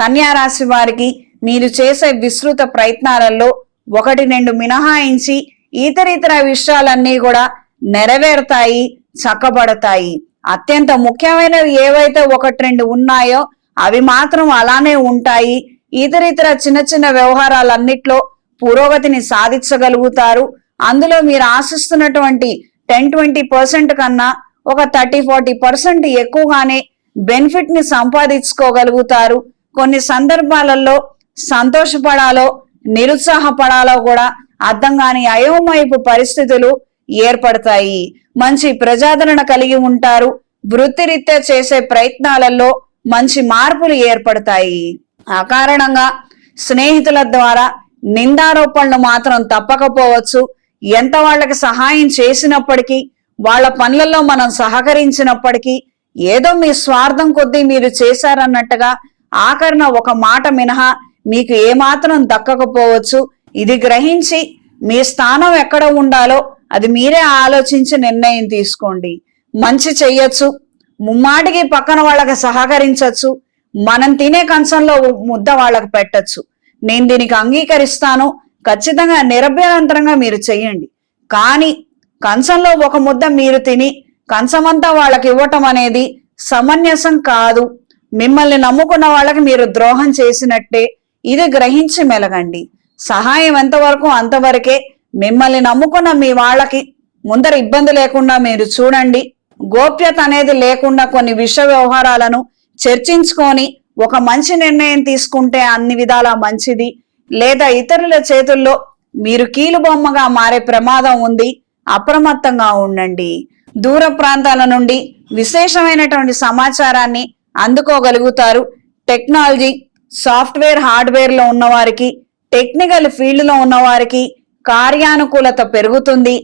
కన్యా రాశి వారికి మీరు చేసే విస్తృత ప్రయత్నాలలో ఒకటి రెండు మినహాయించి ఇతరితర విషయాలన్నీ కూడా నెరవేరుతాయి చక్కబడతాయి. అత్యంత ముఖ్యమైనవి ఏవైతే ఒకటి రెండు ఉన్నాయో అవి మాత్రం అలానే ఉంటాయి. ఇతరితర చిన్న చిన్న వ్యవహారాలన్నిట్లో పురోగతిని సాధించగలుగుతారు. అందులో మీరు ఆశిస్తున్నటువంటి టెన్ ట్వంటీ పర్సెంట్ కన్నా ఒక థర్టీ ఫార్టీ పర్సెంట్ ఎక్కువగానే బెనిఫిట్ని సంపాదించుకోగలుగుతారు. కొన్ని సందర్భాలలో సంతోషపడాలో నిరుత్సాహపడాలో కూడా అర్థం కాని అయోమయపు పరిస్థితులు ఏర్పడతాయి. మంచి ప్రజాదరణ కలిగి ఉంటారు. వృత్తిరీత్యా చేసే ప్రయత్నాలలో మంచి మార్పులు ఏర్పడతాయి. ఆ కారణంగా స్నేహితుల ద్వారా నిందారోపణలు మాత్రం తప్పకపోవచ్చు. ఎంత వాళ్ళకి సహాయం చేసినప్పటికీ వాళ్ళ పనులలో మనం సహకరించినప్పటికీ ఏదో మీ స్వార్థం కొద్దీ మీరు చేశారన్నట్టుగా ఆఖరణ ఒక మాట మినహా మీకు ఏమాత్రం దక్కకపోవచ్చు. ఇది గ్రహించి మీ స్థానం ఎక్కడ ఉండాలో అది మీరే ఆలోచించి నిర్ణయం తీసుకోండి. మంచి చెయ్యొచ్చు. ముమ్మాటికి పక్కన వాళ్ళకి సహకరించవచ్చు మనం తినే కంచంలో ముద్ద వాళ్ళకి పెట్టచ్చు. నేను దీనికి అంగీకరిస్తాను. ఖచ్చితంగా నిరభ్యంతరంగా మీరు చెయ్యండి. కానీ కంచంలో ఒక ముద్ద మీరు తిని కంచమంతా వాళ్ళకి ఇవ్వటం అనేది సమంజసం కాదు. మిమ్మల్ని నమ్ముకున్న వాళ్ళకి మీరు ద్రోహం చేసినట్టే ఇది గ్రహించి మెలగండి. సహాయం ఎంతవరకు అంతవరకే. మిమ్మల్ని నమ్ముకున్న మీ వాళ్ళకి ముందర ఇబ్బంది లేకుండా మీరు చూడండి. గోప్యత అనేది లేకుండా కొన్ని విషయ వ్యవహారాలను చర్చించుకొని ఒక మంచి నిర్ణయం తీసుకుంటే అన్ని విధాల మంచిది. లేదా ఇతరుల చేతుల్లో మీరు కీలు బొమ్మగా మారే ప్రమాదం ఉంది. అప్రమత్తంగా ఉండండి. దూర ప్రాంతాల నుండి విశేషమైనటువంటి సమాచారాన్ని అందుకోగలుగుతారు. టెక్నాలజీ సాఫ్ట్వేర్ హార్డ్వేర్లో ఉన్నవారికి టెక్నికల్ ఫీల్డ్లో ఉన్నవారికి కార్యానుకూలత పెరుగుతుంది.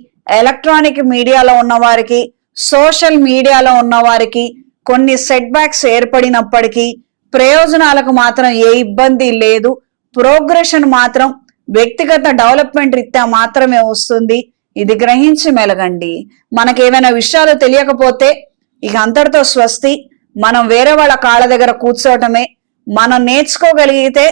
ఎలక్ట్రానిక్ మీడియాలో ఉన్నవారికి సోషల్ మీడియాలో ఉన్నవారికి కొన్ని సెట్ బ్యాక్స్ ఏర్పడినప్పటికీ ప్రయోజనాలకు మాత్రం ఏ ఇబ్బంది లేదు. ప్రోగ్రెషన్ మాత్రం వ్యక్తిగత డెవలప్మెంట్ రీత్యా మాత్రమే వస్తుంది. ఇది గ్రహించి మెలగండి. మనకి ఏమైనా విషయాలు తెలియకపోతే ఇక అంతటితో స్వస్తి. మనం వేరే వాళ్ళ కాళ్ళ దగ్గర కూర్చోవటమే మనం నేర్చుకోగలిగితే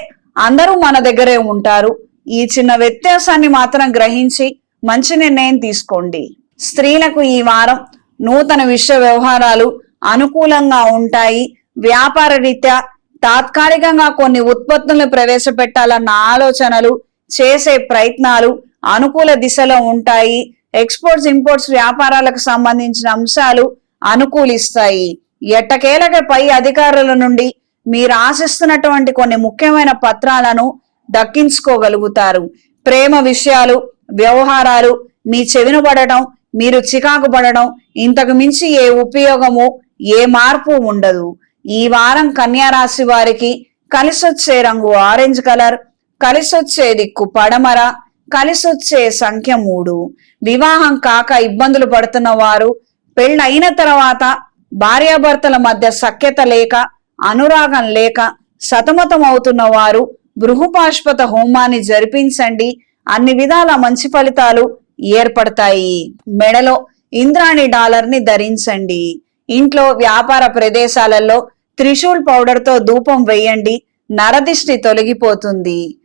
అందరూ మన దగ్గరే ఉంటారు. ఈ చిన్న వ్యత్యాసాన్ని మాత్రం గ్రహించి మంచి నిర్ణయం తీసుకోండి. స్త్రీలకు ఈ వారం నూతన విశ్వ వ్యవహారాలు అనుకూలంగా ఉంటాయి. వ్యాపార రీత్యా తాత్కాలికంగా కొన్ని ఉత్పత్తులను ప్రవేశపెట్టాలన్న ఆలోచనలు చేసే ప్రయత్నాలు అనుకూల దిశలో ఉంటాయి. ఎక్స్పోర్ట్స్ ఇంపోర్ట్స్ వ్యాపారాలకు సంబంధించిన అంశాలు అనుకూలిస్తాయి. ఎట్టకేలక పై అధికారుల నుండి మీరు ఆశిస్తున్నటువంటి కొన్ని ముఖ్యమైన పత్రాలను దక్కించుకోగలుగుతారు. ప్రేమ విషయాలు వ్యవహారాలు మీ చెవిన పడటం మీరు చికాకు పడడం ఇంతకు మించి ఏ ఉపయోగము ఏ మార్పు ఉండదు. ఈ వారం కన్యారాశి వారికి కలిసొచ్చే రంగు ఆరెంజ్ కలర్ కలిసొచ్చే దిక్కు పడమర కలిసొచ్చే సంఖ్య మూడు. వివాహం కాక ఇబ్బందులు పడుతున్న వారు పెళ్ళైన తర్వాత భార్యాభర్తల మధ్య సఖ్యత లేక అనురాగం లేక సతమతం అవుతున్న వారు బృహుపాష్పత హోమాన్ని జరిపించండి. అన్ని విధాల మంచి ఫలితాలు ఏర్పడతాయి. మెడలో ఇంద్రాణి డాలర్ని ధరించండి. ఇంట్లో వ్యాపార ప్రదేశాలలో త్రిశూల్ పౌడర్తో ధూపం వేయండి. నరదిష్టి తొలగిపోతుంది.